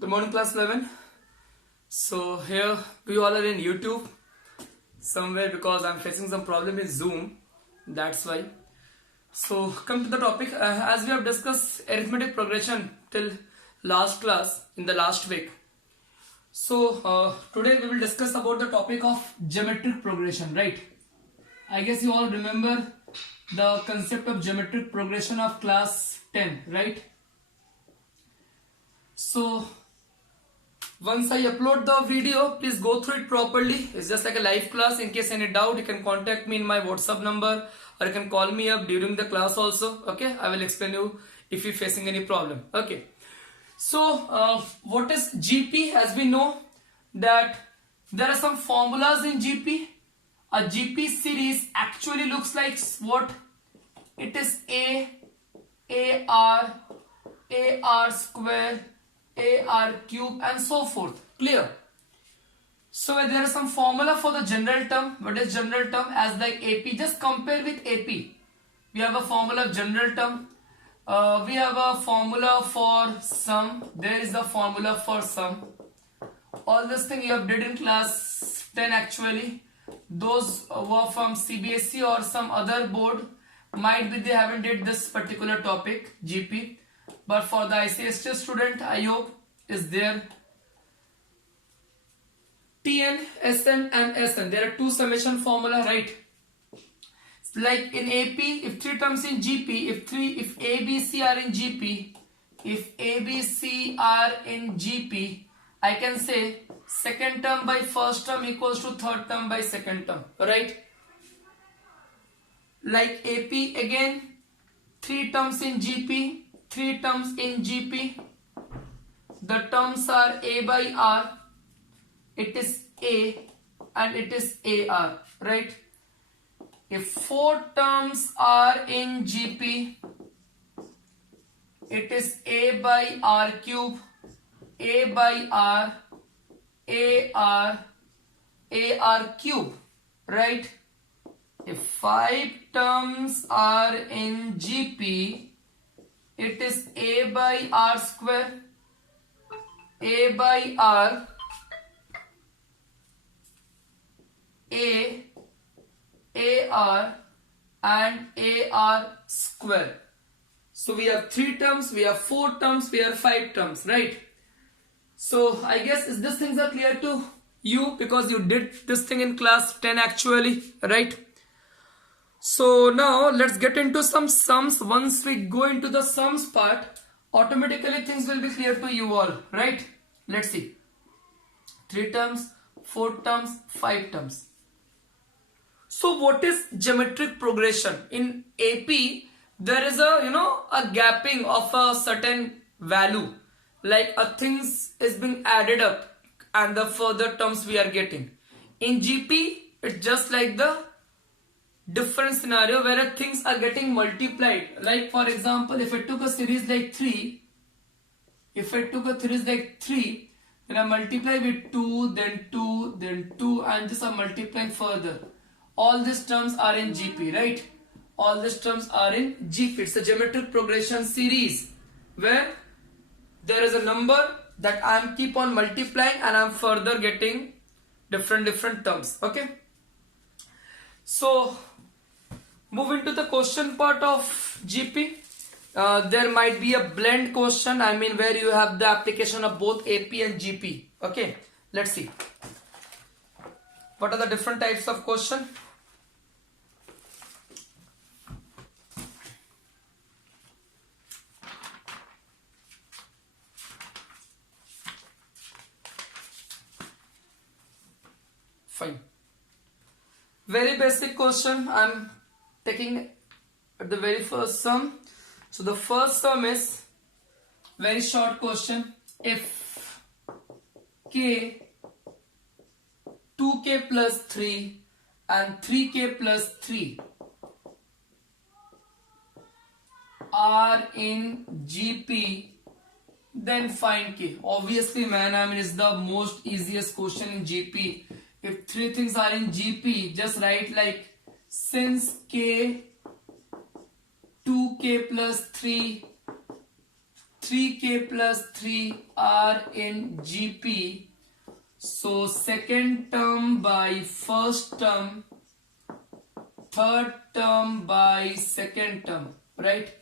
Good morning, class 11. So here we all are in YouTube somewhere because I'm facing some problem in Zoom. That's why. So come to the topic. As we have discussed arithmetic progression till last class in the last week. So today we will discuss about the topic of geometric progression, right? I guess you all remember the concept of geometric progression of class 10, right? So once I upload the video, please go through it properly. It's just like a live class. In case any doubt, you can contact me in my WhatsApp number or you can call me up during the class also. Okay, I will explain you if you're facing any problem. Okay. So what is GP? As we know that there are some formulas in GP. A GP series actually looks like what? It is AR square, AR cube and so forth. Clear? So there is some formula for the general term. What is general term? As like AP, just compare with AP. We have a formula of general term. We have a formula for sum. There is a formula for sum. All this thing you have did in class 10 actually. Those were from CBSE or some other board. Might be they haven't did this particular topic, GP. But for the ICST student, I hope is there. TN, SN and SN. There are two summation formula, right? Like in AP, if three terms in GP, if ABC are in GP, if ABC are in GP, I can say second term by first term equals to third term by second term, right? Like AP again, three terms in GP, three terms in GP. The terms are A by R. It is A and it is AR, right? If four terms are in GP, it is A by R cube, A by R, AR cube, right? If five terms are in GP, it is A by R square, A by R, AR and AR square. So we have three terms, we have four terms, we have five terms, right? So I guess these things are clear to you because you did this thing in class 10 actually, right? So now let's get into some sums. Once we go into the sums part, automatically things will be clear to you all, right? Let's see. Three terms, four terms, five terms. So what is geometric progression? In AP, there is a a gapping of a certain value. Like a things is being added up and the further terms we are getting. In GP, it's just like the different scenario where things are getting multiplied. Like for example, if I took a series like 3, then I multiply with 2, then 2, then 2 and just I'm multiplying further. All these terms are in GP, right? All these terms are in GP. It's a geometric progression series where there is a number that I am keep on multiplying and I am further getting different terms. Okay. So moving to the question part of GP. There might be a blend question. I mean where you have the application of both AP and GP. Okay. Let's see. What are the different types of question? Fine. Very basic question. I'm taking at the very first sum. So the first sum is very short question. If K 2K plus 3 and 3K plus 3 are in GP, then find K. Obviously, man, I mean, it's the most easiest question in GP. If three things are in GP, just write like since K 2K plus 3 3k plus 3 are in GP. So second term by first term, third term by second term, right?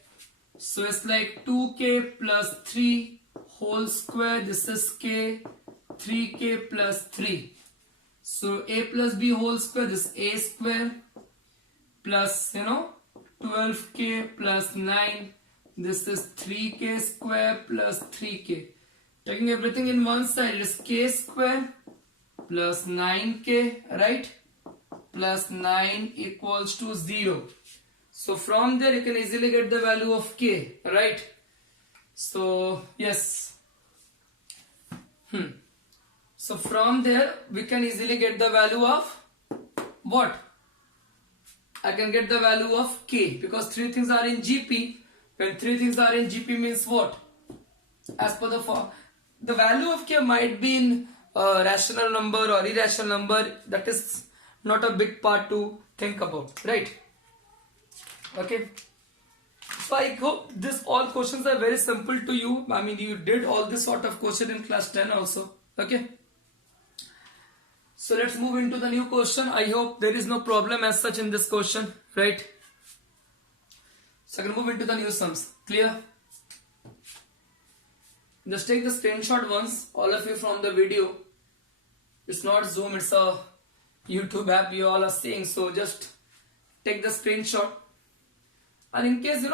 So it's like 2k plus 3 whole square. This is k, 3k plus 3. So a plus b whole square, this a square plus 12k plus 9. This is 3k square plus 3k. Taking everything in one side, it is k square plus 9k, right? Plus 9 equals to 0. So from there you can easily get the value of k, right? So yes. So from there we can easily get the value of what? I can get the value of k because three things are in GP. When three things are in GP means what? As per the value of k might be in rational number or irrational number. That is not a big part to think about, right? Okay. So I hope this all questions are very simple to you. I mean, you did all this sort of question in class 10 also. Okay. So let's move into the new question. I hope there is no problem as such in this question, right? So I can move into the new sums. Clear? Just take the screenshot once, all of you, from the video. It's not Zoom, it's a YouTube app you all are seeing. So just take the screenshot. And in case,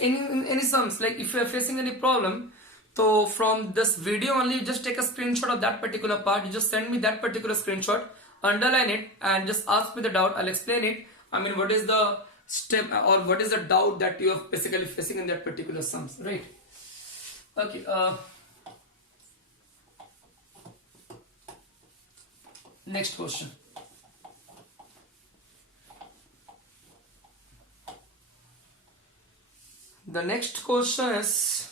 any sums, like if you are facing any problem, so from this video only, you just take a screenshot of that particular part. You just send me that particular screenshot, underline it, and just ask me the doubt. I'll explain it. I mean, what is the step or what is the doubt that you are basically facing in that particular sums, right? Okay. Next question. The next question is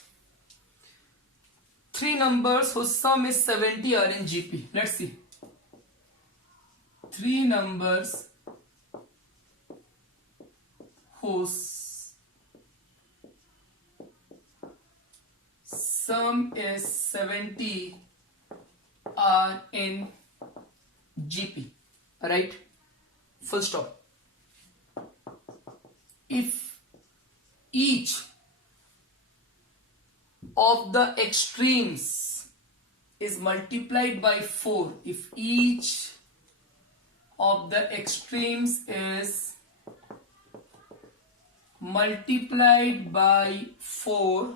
three numbers whose sum is 70 are in GP. Let's see. Three numbers whose sum is 70 are in GP. Right? Full stop. If each of the extremes is multiplied by 4, if each of the extremes is multiplied by 4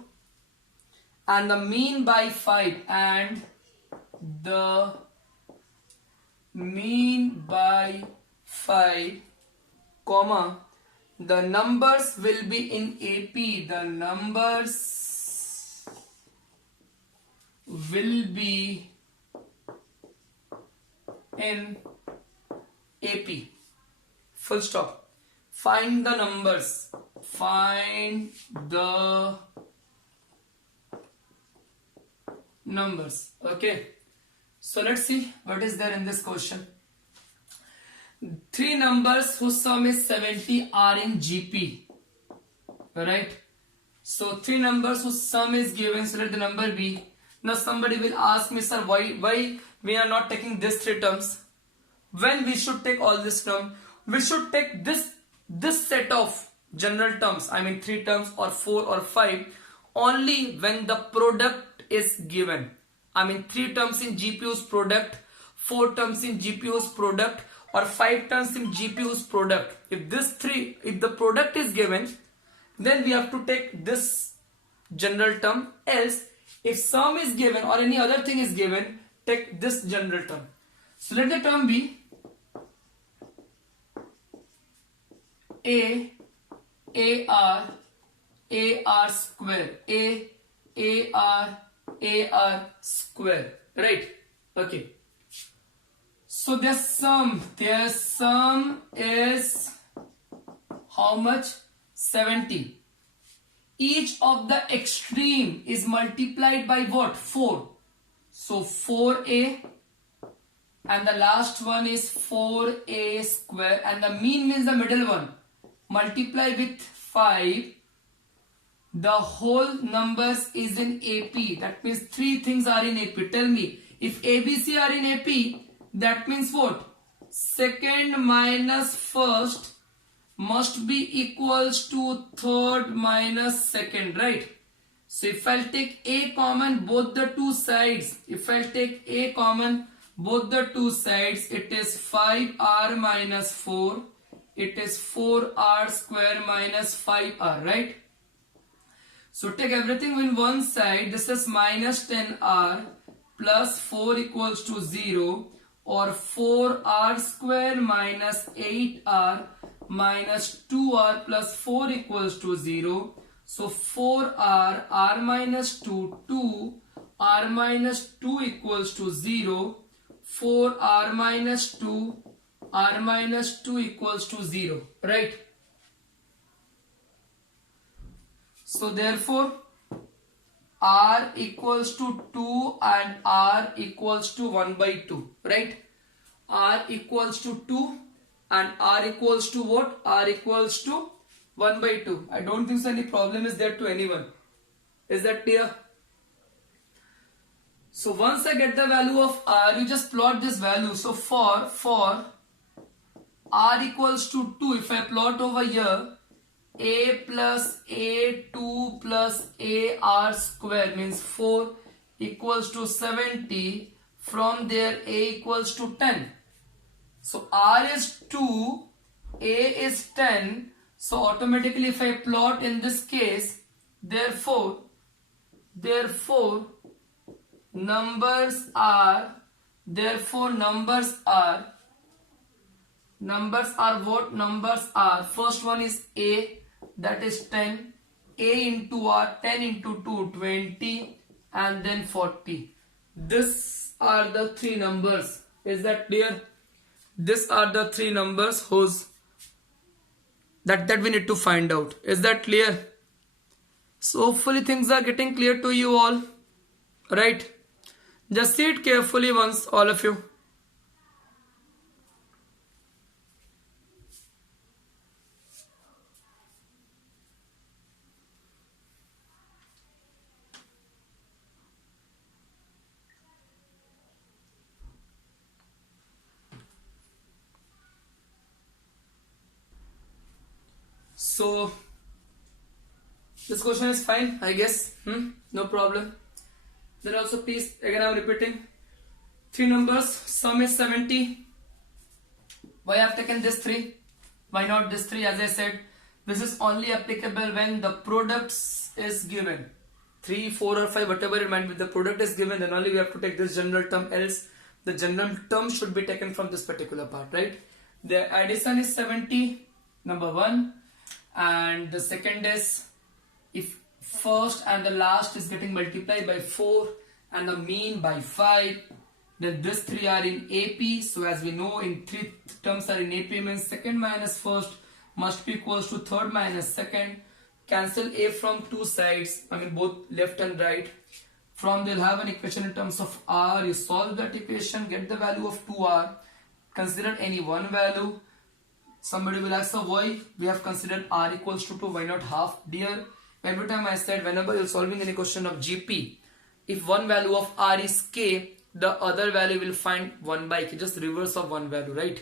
and the mean by 5 and the mean by 5, comma, the numbers will be in AP. The numbers will be in AP. Full stop. Find the numbers. Find the numbers. Okay. So let's see what is there in this question. Three numbers whose sum is 70 are in GP. Right? So three numbers whose sum is given, so let the number be. Now somebody will ask me, sir, why we are not taking these three terms? When we should take all this term? We should take this set of general terms, I mean 3 terms or 4 or 5, only when the product is given. I mean 3 terms in GPU's product, 4 terms in GPU's product, or 5 terms in GPU's product. If the product is given, then we have to take this general term. Else, if sum is given or any other thing is given, take this general term. So let the term be AR square, AR square, right? Okay. So their sum is how much? 70. Each of the extreme is multiplied by what? 4. So 4a, and the last one is 4a square, and the mean means the middle one. Multiply with 5 The whole numbers is in AP. That means three things are in AP. Tell me, if ABC are in AP, that means what? Second minus first must be equals to third minus second, right? So if I'll take A common both the two sides, it is 5r minus 4. It is 4r square minus 5r, right? So take everything in one side. This is minus 10r plus 4 equals to 0, or 4r square minus 8r minus 2r plus 4 equals to 0. So 4r, r minus 2, 2, r minus 2 equals to 0, 4r minus 2, r minus 2 equals to 0, right? So therefore r equals to 2 and r equals to 1 by 2, right? R equals to 2 and r equals to what? R equals to 1 by 2. I don't think so any problem is there to anyone. Is that clear? So once I get the value of r, you just plot this value. So for r equals to 2, if I plot over here, a plus a2 plus ar square means 4 equals to 70. From there a equals to 10. So r is 2, a is 10. So automatically if I plot in this case, therefore numbers are what? Numbers are, first one is a, that is 10, a into r, 10 into 2, 20, and then 40. These are the three numbers. Is that clear? These are the three numbers whose that we need to find out. Is that clear? So hopefully things are getting clear to you all, right? Just see it carefully once, all of you. So this question is fine, I guess. No problem. Then also please, again I am repeating, three numbers, sum is 70. Why I have taken this 3? Why not this 3? As I said, this is only applicable when the products is given. 3, 4 or 5, whatever it might be, the product is given, then only we have to take this general term, else the general term should be taken from this particular part, right? The addition is 70, number 1. And the second is, if first and the last is getting multiplied by 4 and the mean by 5, then these 3 are in AP. So as we know, in 3 terms are in AP means second minus first must be equals to third minus second. Cancel a from two sides, I mean both left and right. From they'll have an equation in terms of r. You solve that equation, get the value of 2r. Consider any one value. Somebody will ask, so why we have considered r equals to 2, why not half? Dear, every time I said whenever you're solving any question of GP, if one value of r is k, the other value will find 1 by k, just reverse of one value, right?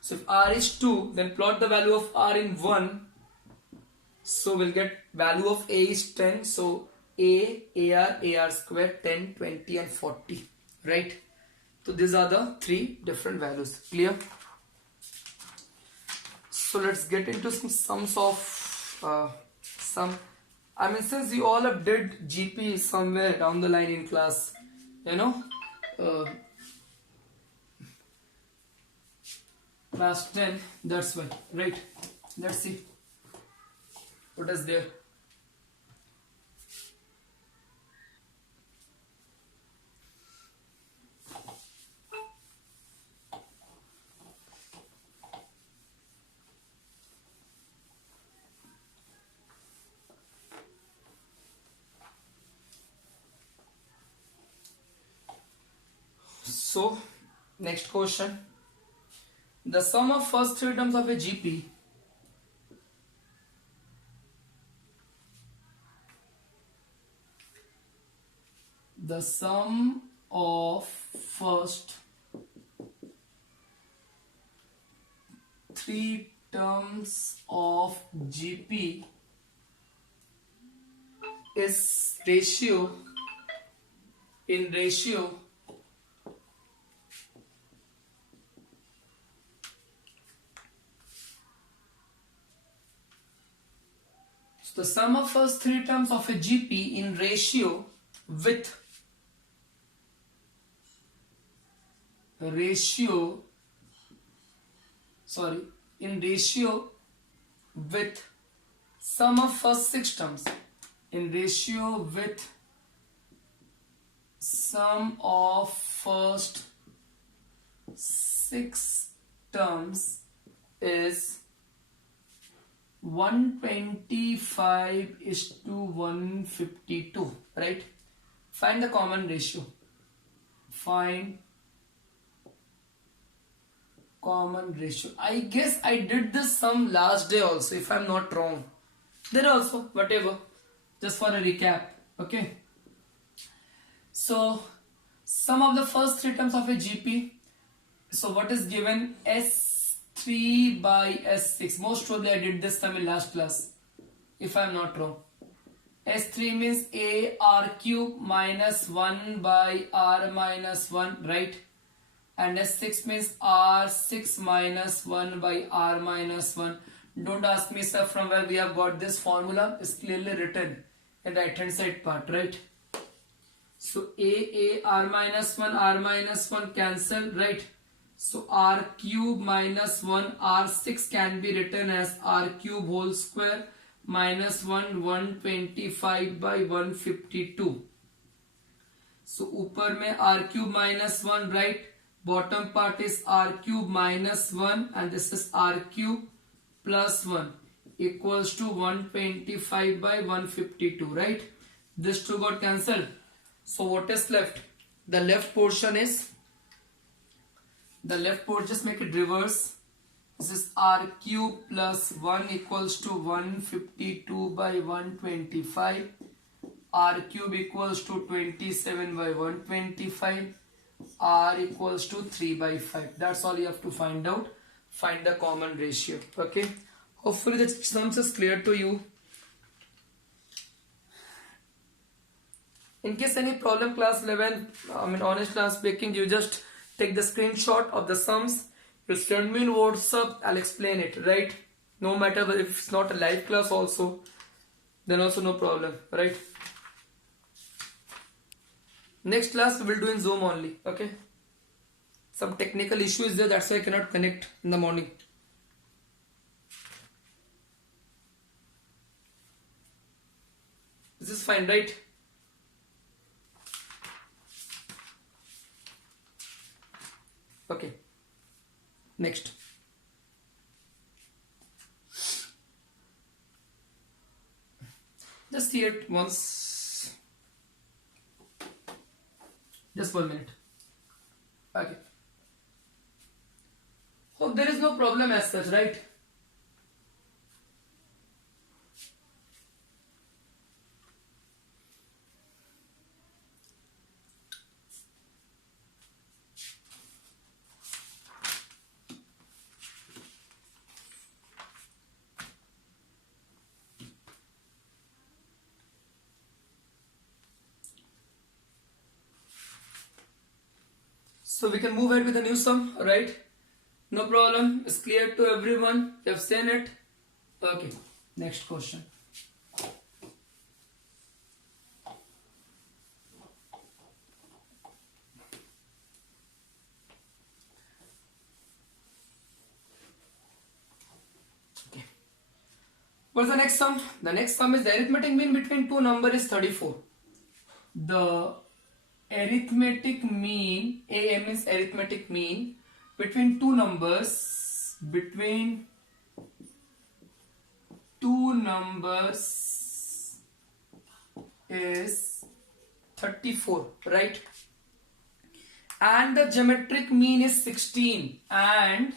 So if r is 2, then plot the value of r in 1. So we'll get value of a is 10. So ar square, 10, 20 and 40, right? So these are the 3 different values. Clear? So let's get into some sums of I mean, since you all have did GP somewhere down the line in class, you know, class 10, that's why, right? Let's see what is there. So, next question. The sum of first 3 terms of a GP the sum of first three terms of GP is ratio so the sum of first three terms of a GP in ratio with sum of first six terms sum of first six terms is 125:152, right? Find the common ratio. I guess I did this sum last day also, if I'm not wrong. There also, whatever, just for a recap. Okay, so sum of the first three terms of a GP. So what is given? S3 by S6. Most probably I did this sum in last class, if I'm not wrong. S3 means A R cube minus 1 by R minus 1, right? And S6 means R6 minus 1 by R minus 1. Don't ask me, sir, from where we have got this formula. It's clearly written in the right hand side part, right? So R minus 1 cancel, right? So R cube minus 1, R6 can be written as R cube whole square minus 125 by 152. So ऊपर में R cube minus 1, right? Bottom part is R cube minus 1 and this is R cube plus 1 equals to 125 by 152, right? This two got cancelled. So what is left? The left portion, just make it reverse. This is R cube plus 1 equals to 152 by 125. R cube equals to 27 by 125. R equals to 3 by 5. That's all you have to find out. Find the common ratio. Okay. Hopefully the sums is clear to you. In case any problem class 11, honest class speaking, you just take the screenshot of the sums. You send me in WhatsApp. I'll explain it, right? No matter if it's not a live class also, then also no problem, right? Next class we will do in Zoom only, okay? Some technical issue is there, that's why I cannot connect in the morning. This is fine, right? Okay. Next. Just see it once. Just 1 minute. Okay. Hope there is no problem as such, right? So we can move ahead with the new sum, right? No problem. It's clear to everyone. You have seen it. Okay. Next question. Okay. What's the next sum? The next sum is the arithmetic mean between two numbers is 34. The arithmetic mean, AM is arithmetic mean between two numbers, is 34, right? And the geometric mean is 16 and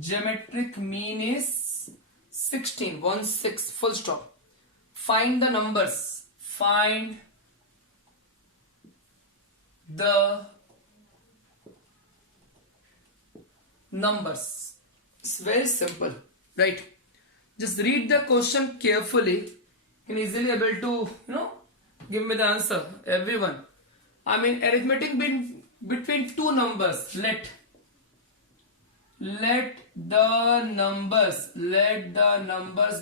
geometric mean is 16, 1 6 full stop. Find the numbers. Find the numbers. It's very simple, right? Just read the question carefully. You can easily able to, give me the answer. Everyone. I mean, arithmetic between two numbers. Let the numbers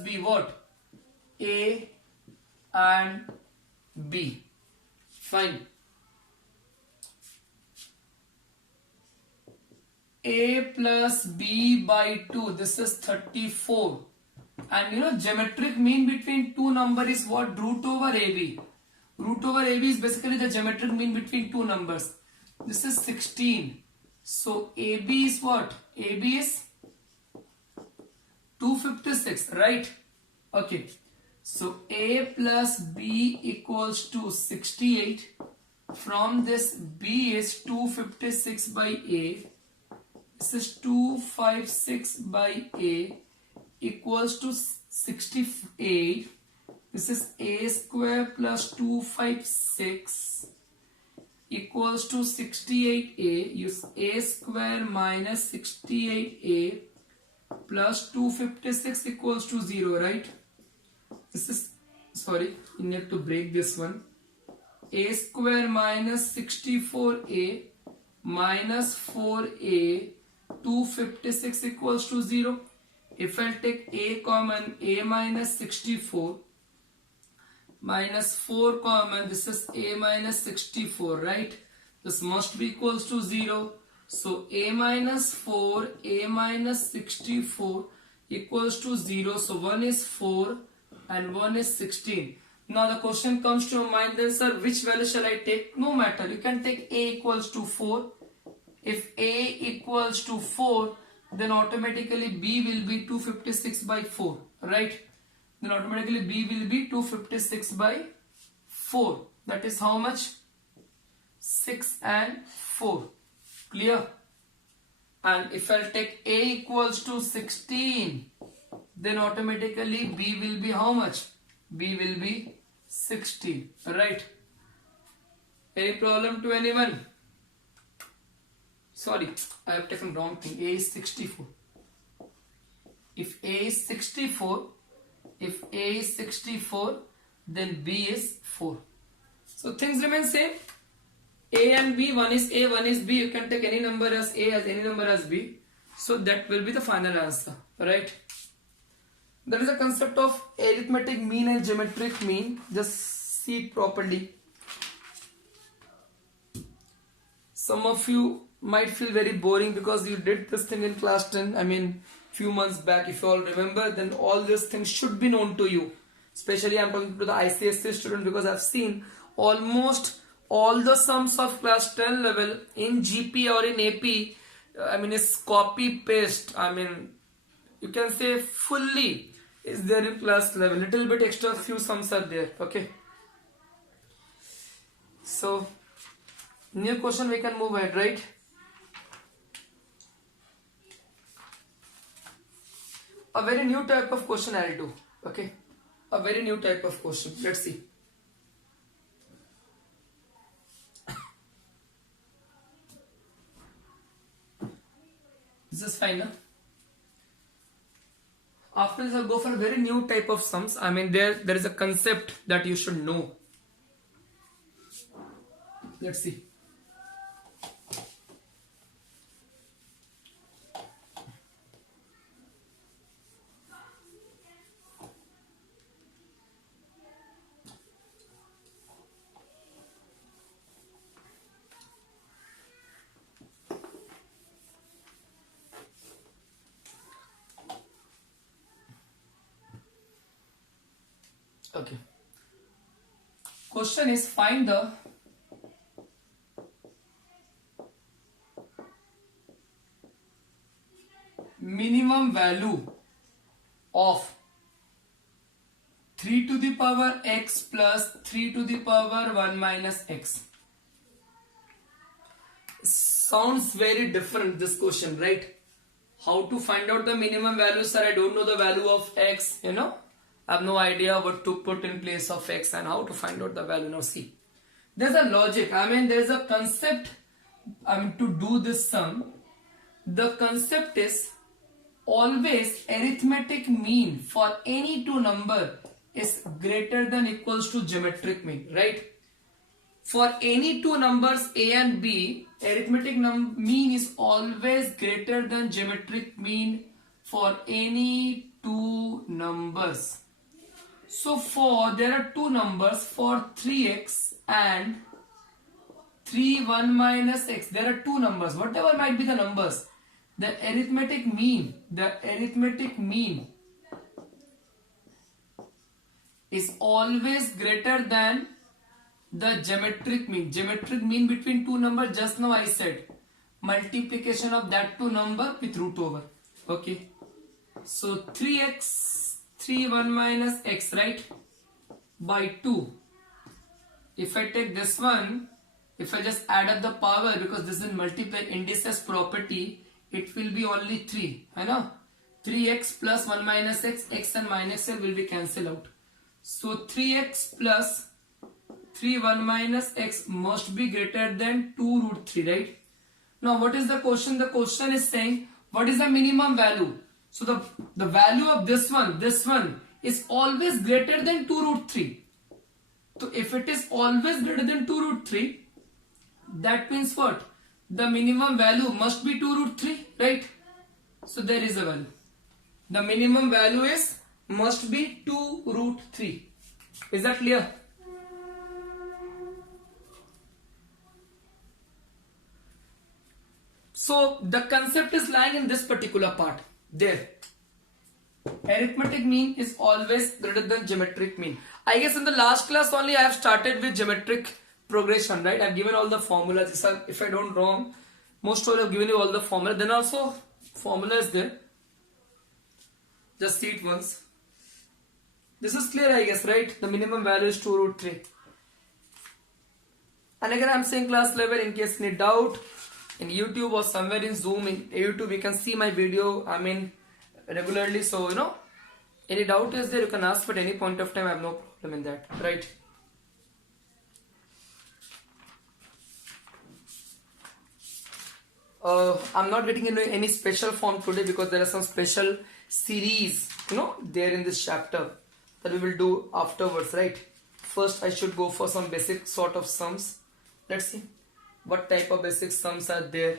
be what? A and B. Fine. A plus B by 2. This is 34. And geometric mean between two number is what? Root over AB. Root over AB is basically the geometric mean between two numbers. This is 16. So AB is what? AB is 256, right? Okay. So A plus B equals to 68. From this, B is 256 by A. This is 256 by A equals to 68. This is A square plus 256 equals to 68A. Use A square minus 68A plus 256 equals to 0, right? This is, sorry, you need to break this one. A square minus 64A minus 4A, 256 equals to 0. If I take A common, A minus 64 minus 4 common, this is A minus 64, right? This must be equals to 0. So A minus 4, A minus 64 equals to 0. So 1 is 4 and 1 is 16. Now the question comes to your mind, then sir, which value shall I take? No matter, you can take A equals to 4. If A equals to 4, then automatically B will be 256 by 4, right? Then automatically B will be 256 by 4. That is how much? 6 and 4. Clear? And if I take A equals to 16, then automatically B will be how much? B will be 16, right? Any problem to anyone? Sorry, I have taken wrong thing. A is 64. If A is 64, then B is 4. So things remain same. A and B, one is A, one is B. You can take any number as A, as any number as B. So that will be the final answer, right? There is a concept of arithmetic mean and geometric mean. Just see it properly. Some of you might feel very boring because you did this thing in class 10. I mean, few months back. If you all remember, then all these things should be known to you. Especially I'm talking to the ICSE student because I've seen almost all the sums of class 10 level in GP or in AP. I mean, it's copy paste. I mean, you can say fully is there in class level. Little bit extra few sums are there. Okay. So new question, we can move ahead, right? A very new type of question I'll do. Okay. A very new type of question. Let's see. This is fine, huh? After this, I'll go for a very new type of sums. I mean, there is a concept that you should know. Let's see. Okay. Question is, find the minimum value of 3 to the power x plus 3 to the power 1 minus x. Sounds very different, this question, right? How to find out the minimum value, sir? I don't know the value of x, I have no idea what to put in place of x and how to find out the value. Now see, there's a logic. I mean, there's a concept. I mean, to do this sum, the concept is always arithmetic mean for any two number is greater than equals to geometric mean, right? For any two numbers A and B, arithmetic mean is always greater than geometric mean for any two numbers. So there are two numbers for 3x and 3 1 minus x. There are two numbers, whatever might be the numbers. The arithmetic mean is always greater than the geometric mean. Geometric mean between two numbers, just now I said multiplication of that two number with root over. Okay, so 3x 3 1 minus x, right, by 2. If I take this one, if I just add up the power, because this is multiply indices property, it will be only 3. I know 3x plus 1 minus x, x and minus x will be cancelled out. So 3x plus 3 1 minus x must be greater than 2 root 3, right? Now what is the question? The question is saying what is the minimum value? So the value of this one is always greater than 2 root 3. So if it is always greater than 2 root 3, that means what? The minimum value must be 2 root 3, right? So there is a value. The minimum value must be 2 root 3. Is that clear? So the concept is lying in this particular part. There. Arithmetic mean is always greater than geometric mean. I guess in the last class only I have started with geometric progression, right? I've given all the formulas. If I don't wrong, most of you have given you all the formula. Then also formula is there. Just see it once. This is clear, I guess, right? The minimum value is 2 root 3. And again, I'm saying class level in case any doubt in YouTube or somewhere in Zoom, in YouTube, you can see my video, I mean, regularly. So, you know, any doubt is there, you can ask at any point of time. I have no problem in that, right? I'm not getting into any special form today because there are some special series, you know, there in this chapter that we will do afterwards, right? First, I should go for some basic sort of sums. Let's see what type of basic sums are there.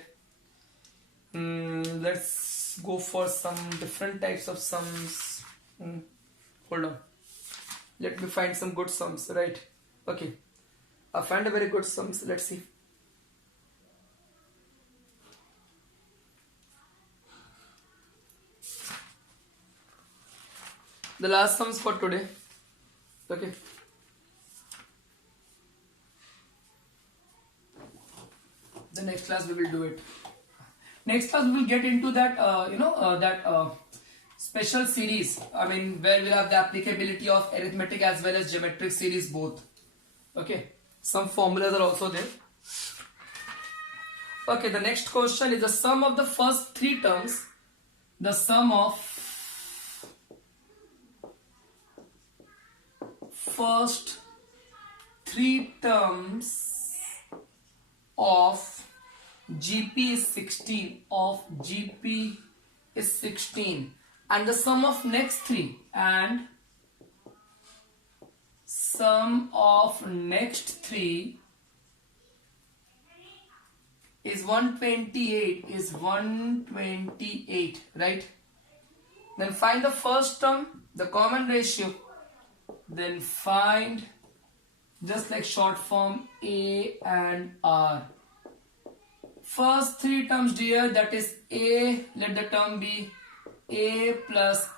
Let's go for some different types of sums. Hold on. Let me find some good sums, right? Okay. I found a very good sums. Let's see. The last sums for today. Okay. The next class we will do it. Next class we will get into that, special series. I mean, where we'll have the applicability of arithmetic as well as geometric series both. Okay. Some formulas are also there. Okay. The next question is the sum of the first three terms. The sum of first three terms of GP is 16, and the sum of next three, and sum of next three is 128, right? Then find the first term, the common ratio, then find just like short form A and R. First three terms, dear, that is A, let the term be A plus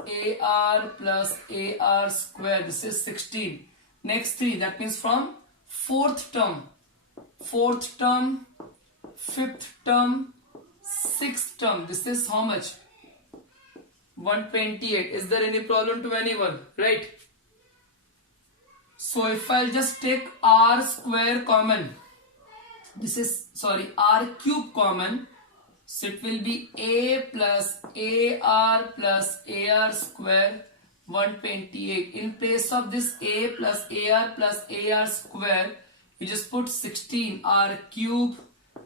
AR plus AR square. This is 16. Next three, that means from fourth term, fifth term, sixth term. This is how much? 128. Is there any problem to anyone? Right? So if I'll just take R square common, R cube common, so it will be A plus AR plus AR square 128. In place of this A plus AR plus AR square, you just put 16 r cube.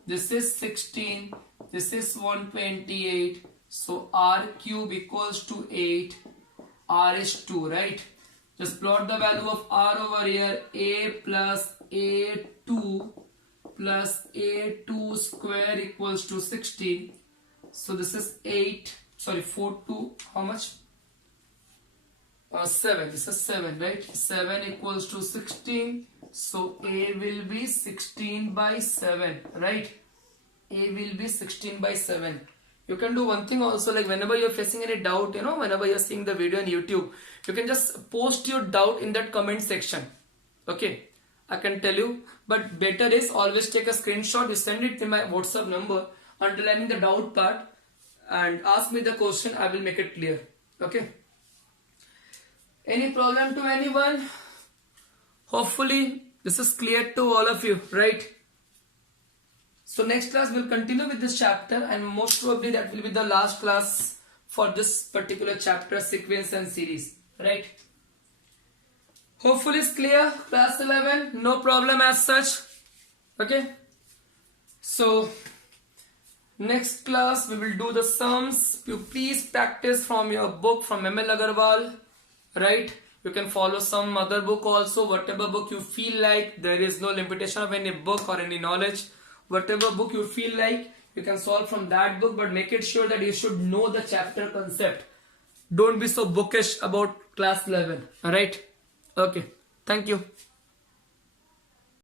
This is 16. This is 128. So r cube equals to 8. R is 2, right? Just plot the value of r over here. A plus a2 plus a2 square equals to 16. So this is 8. Sorry, 4 to how much? 7. This is 7, right? 7 equals to 16. So a will be 16 by 7, right? A will be 16 by 7. You can do one thing also, like whenever you're facing any doubt, whenever you're seeing the video on YouTube, you can just post your doubt in that comment section. Okay, I can tell you, but better is always take a screenshot, you send it to my WhatsApp number underlining the doubt part and ask me the question. I will make it clear. Okay. Any problem to anyone? Hopefully this is clear to all of you, right? So next class we'll continue with this chapter, and most probably that will be the last class for this particular chapter, sequence and series, right? Hopefully it's clear. Class 11, no problem as such. Okay. So next class we will do the sums. You please practice from your book, from ML Agarwal, right? You can follow some other book also, whatever book you feel like. There is no limitation of any book or any knowledge. Whatever book you feel like, you can solve from that book, but make it sure that you should know the chapter concept. Don't be so bookish about class 11. Alright? Okay. Thank you.